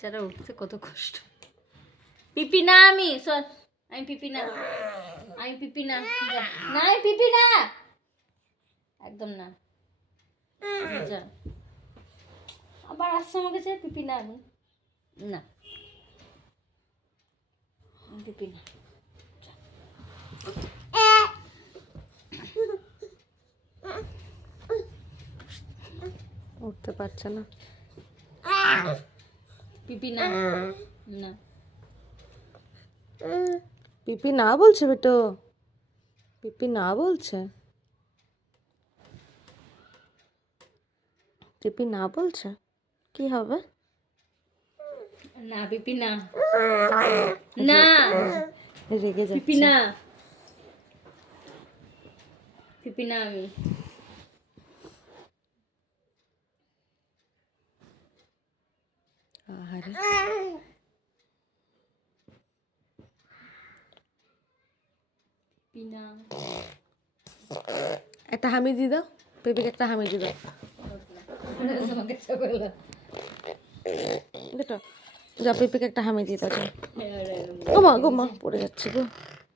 যারা উঠতে কত কষ্ট। পিপি না আমি সর, আমি পিপি না, আমি পিপি না, যা না, আমি পিপি না, একদম না, যা। আবার আসছে আমার কাছে, পিপি না আমি, না আমি পিপি না। উঠতে পারছে না। পিপি না, না পিপি না বলছে বেটো, পিপি না বলছে, পিপি না বলছে, কি হবে? না পিপি না, না রেগে পিপি যাচ্ছে। না, পিপি না আমি। আহারে পিপি না। একটা হামি দিয়ে দাও, বেবিকে একটা হামি দিয়ে দাও বেটো, যা পেপিকে একটা হামি দিয়ে দাও। গোমা গোমা পড়ে যাচ্ছে গো।